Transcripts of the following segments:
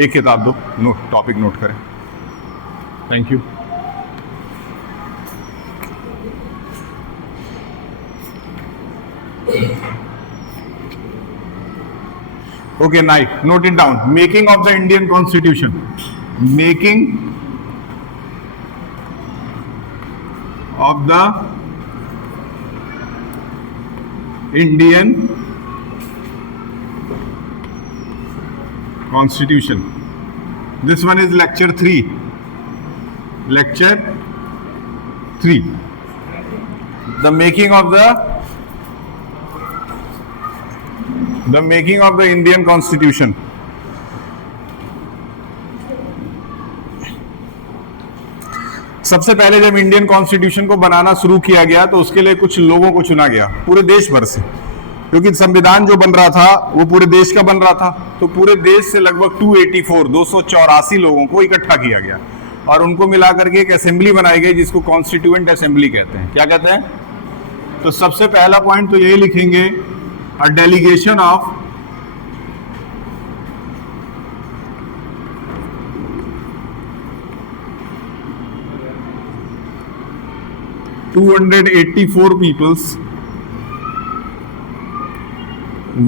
एक किताब दो, नोट टॉपिक नोट करें। Thank you. Okay, nice. Note it down. Making of the Indian Constitution. Making of the Indian Constitution. This one is lecture 3. Lecture 3. The making of the Indian Constitution. सबसे पहले जब Indian constitution को बनाना शुरू किया गया तो उसके लिए कुछ लोगों को चुना गया पूरे देश भर से, क्योंकि संविधान जो बन रहा था वो पूरे देश का बन रहा था। तो पूरे देश से लगभग 284 लोगों को इकट्ठा किया गया और उनको मिलाकर के एक असेंबली बनाई गई जिसको कॉन्स्टिट्यूएंट असेंबली कहते हैं। क्या कहते हैं? तो सबसे पहला पॉइंट तो यही लिखेंगे, a delegation of 284 peoples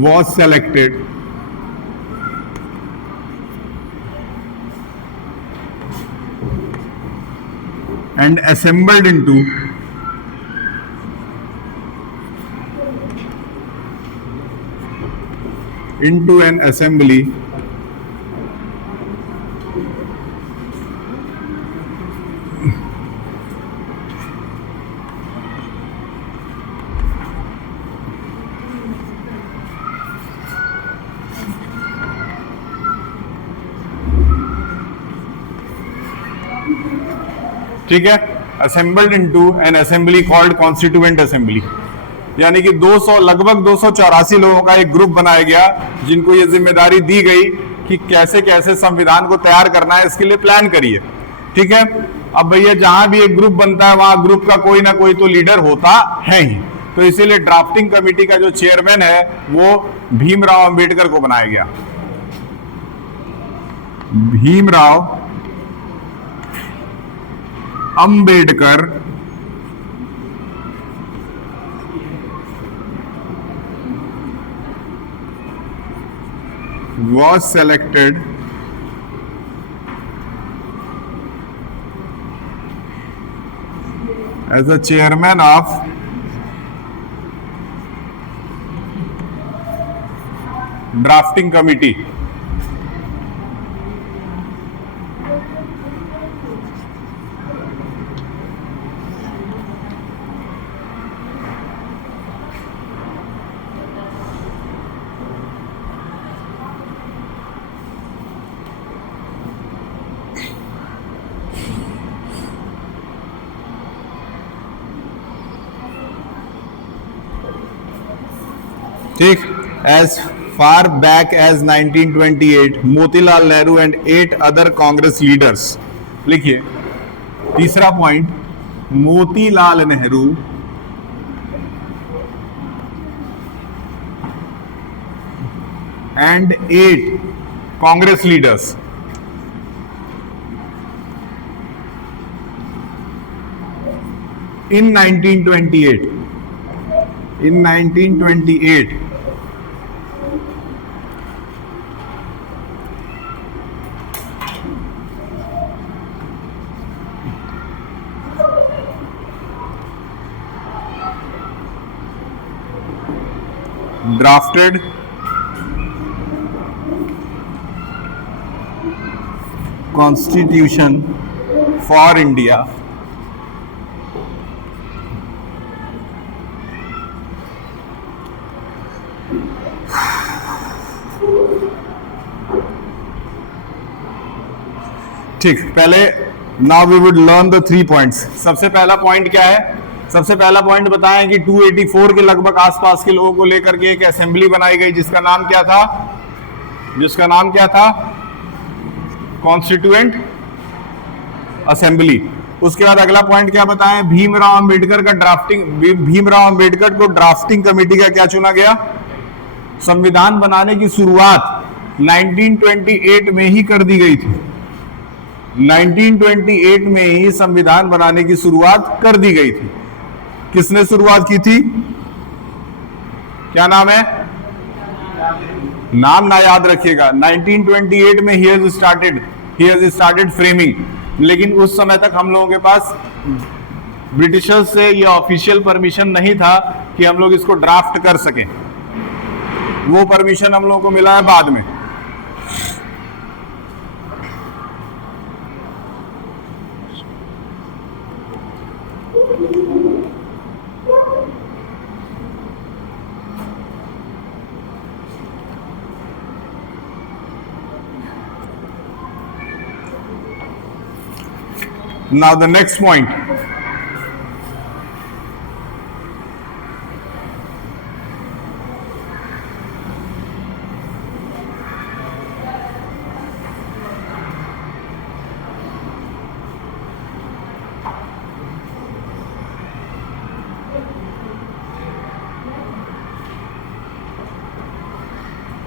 was selected and assembled into an assembly ठीक है, assembled into an assembly called constituent assembly। यानी कि 200 लगभग 284 लोगों का एक ग्रुप बनाया गया जिनको ये जिम्मेदारी दी गई कि कैसे कैसे संविधान को तैयार करना है, इसके लिए प्लान करिए। ठीक है, अब भैया जहां भी एक ग्रुप बनता है वहां ग्रुप का कोई ना कोई तो लीडर होता है ही, तो इसीलिए ड्राफ्टिंग कमेटी का जो चेयरमैन है वो भीमराव अंबेडकर को बनाया गया। Bhimrao Ambedkar was selected as the chairman of drafting committee। ठीक, as far back as 1928 Motilal Nehru and 8 other Congress leaders. लिखिए तीसरा point, Motilal Nehru and 8 Congress leaders in 1928 drafted constitution for India ठीक, पहले now we would learn the 3 points. सबसे पहला पॉइंट क्या है? सबसे पहला पॉइंट बताएं कि 284 के लगभग आसपास के लोगों को लेकर के एक असेंबली बनाई गई जिसका नाम क्या था? Constituent assembly. उसके बाद अगला पॉइंट क्या बताएं, भीमराव अंबेडकर का ड्राफ्टिंग, भीमराव अंबेडकर को ड्राफ्टिंग कमेटी का क्या चुना गया? संविधान बनाने की शुरुआत 1928 में ही कर दी गई थी। 1928 में ही संविधान बनाने की शुरुआत कर दी गई थी। किसने शुरुआत की थी? क्या नाम है? नाम ना याद रखिएगा। 1928 में ही हैज स्टार्टेड फ्रेमिंग, लेकिन उस समय तक हम लोगों के पास ब्रिटिशर्स से ये ऑफिशियल परमिशन नहीं था कि हम लोग इसको ड्राफ्ट कर सकें। वो परमिशन हम लोगों को मिला है बाद में। Now the next point.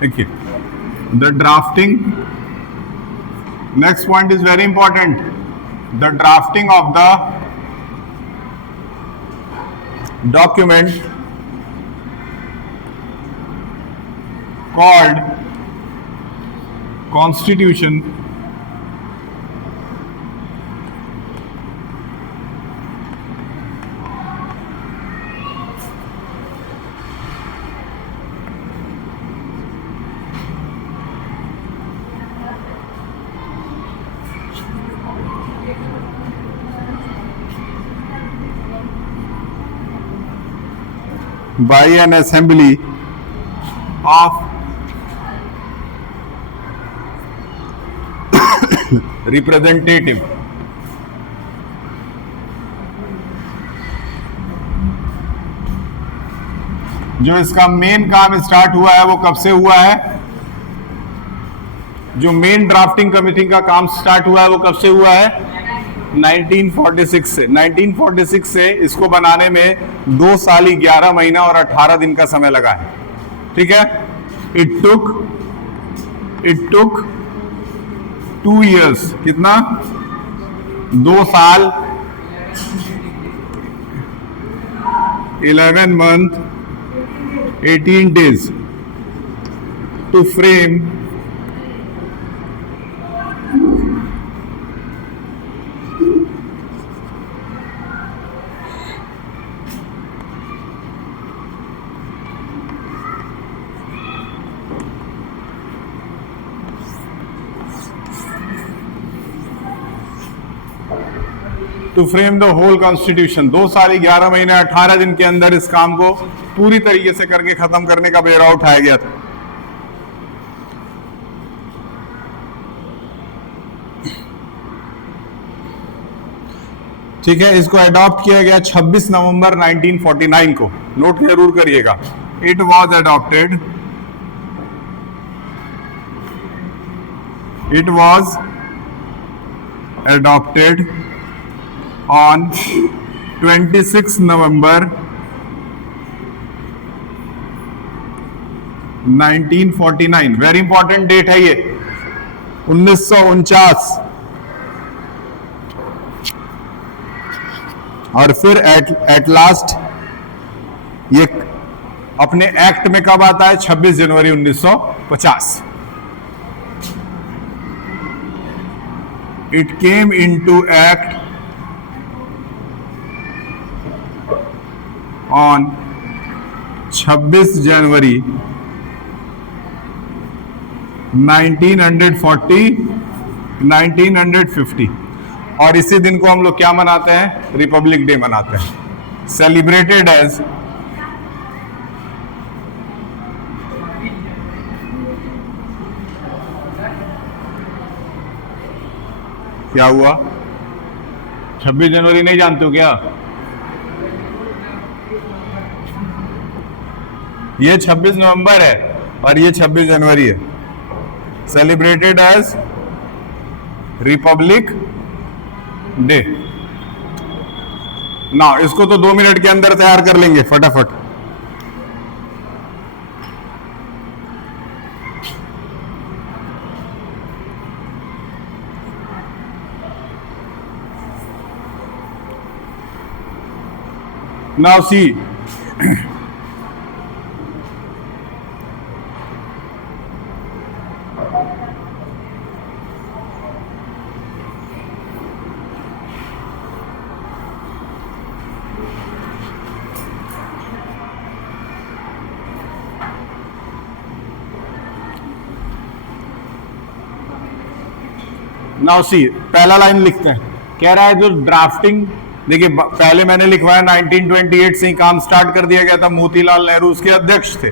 देखिए, the drafting. Next point is very important. The drafting of the document called Constitution by an assembly of representative. जो इसका मेन काम स्टार्ट हुआ है वो कब से हुआ है? जो मेन ड्राफ्टिंग कमेटी का काम स्टार्ट हुआ है वो कब से हुआ है? 1946 से। 1946 से इसको बनाने में 2 साल 11 महीना और 18 दिन का समय लगा है। ठीक है, इट टुक 2 years। कितना? 2 साल 11 month 18 days to frame the whole constitution. 2 साल 11 महीने 18 दिन के अंदर इस काम को पूरी तरीके से करके खत्म करने का बेड़ा उठाया गया था। ठीक है, इसको अडॉप्ट किया गया 26 नवंबर 1949 को। नोट जरूर करिएगा। It was adopted on 26 November 1949। Very important date है ये, 1949। और फिर एट लास्ट ये अपने एक्ट में कब आता है? 26 जनवरी 1950। It came into act on 26 जनवरी 1950। और इसी दिन को हम लोग क्या मनाते हैं? रिपब्लिक डे मनाते हैं। सेलिब्रेटेड एज क्या हुआ? 26 जनवरी नहीं जानते हो क्या? ये 26 नवंबर है और ये 26 जनवरी है। Celebrated as Republic Day. ना, इसको तो 2 मिनट के अंदर तैयार कर लेंगे फटाफट। नाउ सी, नाउ सी, पहला लाइन लिखते हैं। कह रहा है जो ड्राफ्टिंग, देखिए पहले मैंने लिखवाया 1928 से ही काम स्टार्ट कर दिया गया था, मोतीलाल नेहरू उसके अध्यक्ष थे।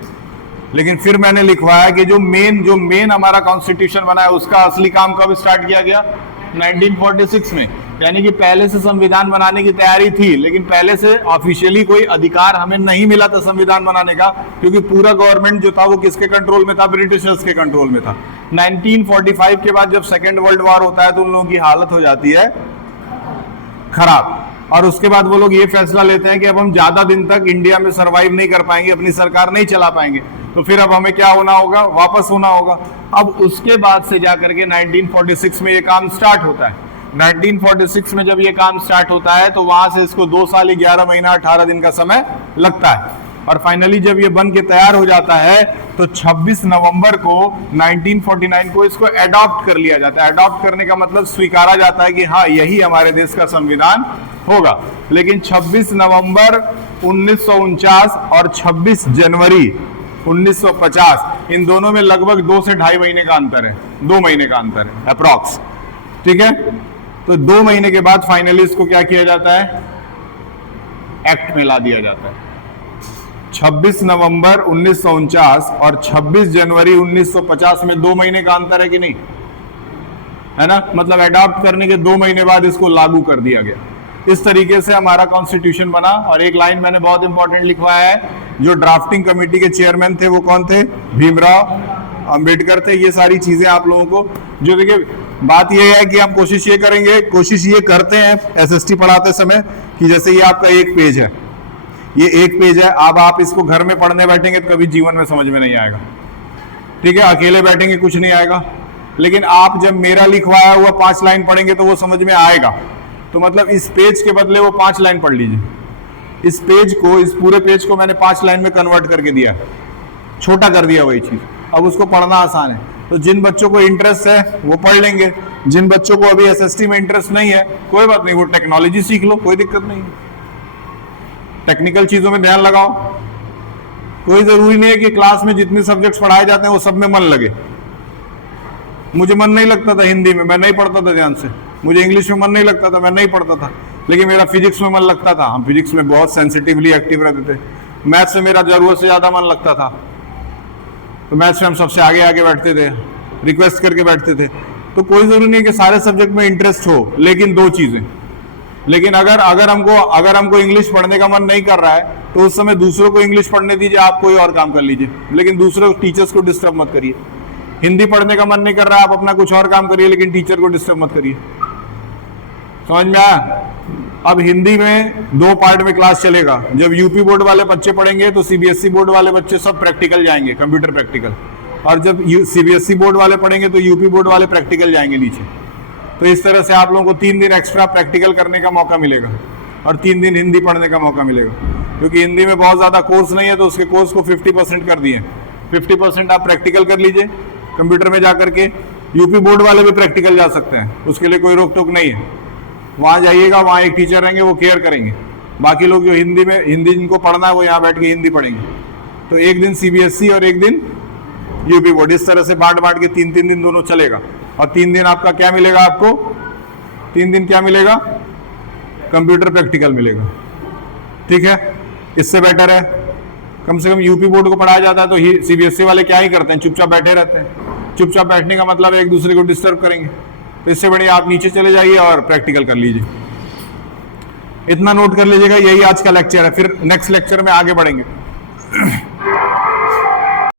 लेकिन फिर मैंने लिखवाया कि जो मेन हमारा कॉन्स्टिट्यूशन बना है उसका असली काम कब स्टार्ट किया गया, 1946 में। यानी कि पहले से संविधान बनाने की तैयारी थी, लेकिन पहले से ऑफिशियली कोई अधिकार हमें नहीं मिला था संविधान बनाने का, क्योंकि पूरा गवर्नमेंट जो था वो किसके कंट्रोल में था, ब्रिटिशर्स के कंट्रोल में था। 1945 के बाद जब सेकेंड वर्ल्ड वॉर होता है तो उन लोगों की हालत हो जाती है खराब, और उसके बाद वो लोग ये फैसला लेते हैं कि अब हम ज्यादा दिन तक इंडिया में सरवाइव नहीं कर पाएंगे, अपनी सरकार नहीं चला पाएंगे, तो फिर अब हमें क्या होना होगा, वापस होना होगा। अब उसके बाद से जाकर के 1946 में ये काम स्टार्ट होता है। 1946 में जब ये काम स्टार्ट होता है तो वहां से इसको 2 साल 11 महीना 18 दिन का समय लगता है, और फाइनली जब ये बन के तैयार हो जाता है तो 26 नवंबर को 1949 को इसको एडॉप्ट कर लिया जाता है। एडॉप्ट करने का मतलब स्वीकारा जाता है कि हाँ यही हमारे देश का संविधान होगा। लेकिन 26 नवंबर 1949 और 26 जनवरी 1950 इन दोनों में लगभग 2 से 2.5 महीने का अंतर है, 2 महीने का अंतर है अप्रॉक्स, ठीक है। तो 2 महीने के बाद फाइनली इसको क्या किया जाता है, एक्ट में ला दिया जाता है। 26 नवंबर 1949 और 26 जनवरी 1950 में 2 महीने का अंतर है कि नहीं, है ना। मतलब अडॉप्ट करने के 2 महीने बाद इसको लागू कर दिया गया। इस तरीके से हमारा कॉन्स्टिट्यूशन बना। और एक लाइन मैंने बहुत इंपॉर्टेंट लिखवाया है, जो ड्राफ्टिंग कमेटी के चेयरमैन थे वो कौन थे, भीमराव अंबेडकर थे। ये सारी चीजें आप लोगों को, जो देखिए बात ये है कि हम कोशिश ये करेंगे, कोशिश ये करते हैं एसएसटी पढ़ाते समय कि जैसे ये आपका एक पेज है, ये एक पेज है, अब आप इसको घर में पढ़ने बैठेंगे तो कभी जीवन में समझ में नहीं आएगा, ठीक है। अकेले बैठेंगे कुछ नहीं आएगा, लेकिन आप जब मेरा लिखवाया हुआ 5 लाइन पढ़ेंगे तो वो समझ में आएगा। तो मतलब इस पेज के बदले वो 5 लाइन पढ़ लीजिए। इस पेज को, इस पूरे पेज को मैंने 5 लाइन में कन्वर्ट करके दिया, छोटा कर दिया वही चीज। अब उसको पढ़ना आसान है। तो जिन बच्चों को इंटरेस्ट है वो पढ़ लेंगे, जिन बच्चों को अभी एसएसटी में इंटरेस्ट नहीं है कोई बात नहीं, वो टेक्नोलॉजी सीख लो, कोई दिक्कत नहीं है। टेक्निकल चीजों में ध्यान लगाओ। कोई जरूरी नहीं है कि क्लास में जितने सब्जेक्ट्स पढ़ाए जाते हैं वो सब में मन लगे। मुझे मन नहीं लगता था हिंदी में, मैं नहीं पढ़ता था ध्यान से। मुझे इंग्लिश में मन नहीं लगता था, मैं नहीं पढ़ता था। लेकिन मेरा फिजिक्स में मन लगता था, हम फिजिक्स में बहुत सेंसिटिवली एक्टिव रहते थे। मैथ्स में मेरा जरूरत से ज्यादा मन लगता था, तो मैथ्स में हम सबसे आगे आगे बैठते थे, रिक्वेस्ट करके बैठते थे। तो कोई जरूरी नहीं है कि सारे सब्जेक्ट में इंटरेस्ट हो, लेकिन 2 चीजें। लेकिन अगर हमको इंग्लिश पढ़ने का मन नहीं कर रहा है तो उस समय दूसरों को इंग्लिश पढ़ने दीजिए, आप कोई और काम कर लीजिए, लेकिन दूसरे टीचर्स को डिस्टर्ब मत करिए। हिंदी पढ़ने का मन नहीं कर रहा है, आप अपना कुछ और काम करिए, लेकिन टीचर को डिस्टर्ब मत करिए। समझ में आया? अब हिंदी में 2 पार्ट में क्लास चलेगा। जब यूपी बोर्ड वाले बच्चे पढ़ेंगे तो सीबीएसई बोर्ड वाले बच्चे सब प्रैक्टिकल जाएंगे, कंप्यूटर प्रैक्टिकल। और जब सीबीएसई बोर्ड वाले पढ़ेंगे तो यूपी बोर्ड वाले प्रैक्टिकल जाएंगे नीचे। तो इस तरह से आप लोगों को 3 दिन एक्स्ट्रा प्रैक्टिकल करने का मौका मिलेगा और 3 दिन हिंदी पढ़ने का मौका मिलेगा। क्योंकि हिंदी में बहुत ज़्यादा कोर्स नहीं है तो उसके कोर्स को 50% कर दिए। 50% आप प्रैक्टिकल कर लीजिए कंप्यूटर में जा करके। यूपी बोर्ड वाले भी प्रैक्टिकल जा सकते हैं, उसके लिए कोई रोक टोक नहीं है। वहाँ जाइएगा, वहाँ एक टीचर रहेंगे, वो केयर करेंगे। बाकी लोग जो हिंदी जिनको पढ़ना है वो यहाँ बैठ के हिंदी पढ़ेंगे। तो एक दिन सीबीएसई और एक दिन यूपी बोर्ड, इस तरह से बांट के 3-3 दिन दोनों चलेगा। और 3 दिन आपका क्या मिलेगा, आपको 3 दिन क्या मिलेगा, कंप्यूटर प्रैक्टिकल मिलेगा। ठीक है, इससे बेटर है। कम से कम यूपी बोर्ड को पढ़ाया जाता है तो सीबीएसई वाले क्या ही करते हैं, चुपचाप बैठे रहते हैं। चुपचाप बैठने का मतलब एक दूसरे को डिस्टर्ब करेंगे। तो इससे बढ़िया आप नीचे चले जाइए और प्रैक्टिकल कर लीजिए। इतना नोट कर लीजिएगा, यही आज का लेक्चर है। फिर नेक्स्ट लेक्चर में आगे बढ़ेंगे।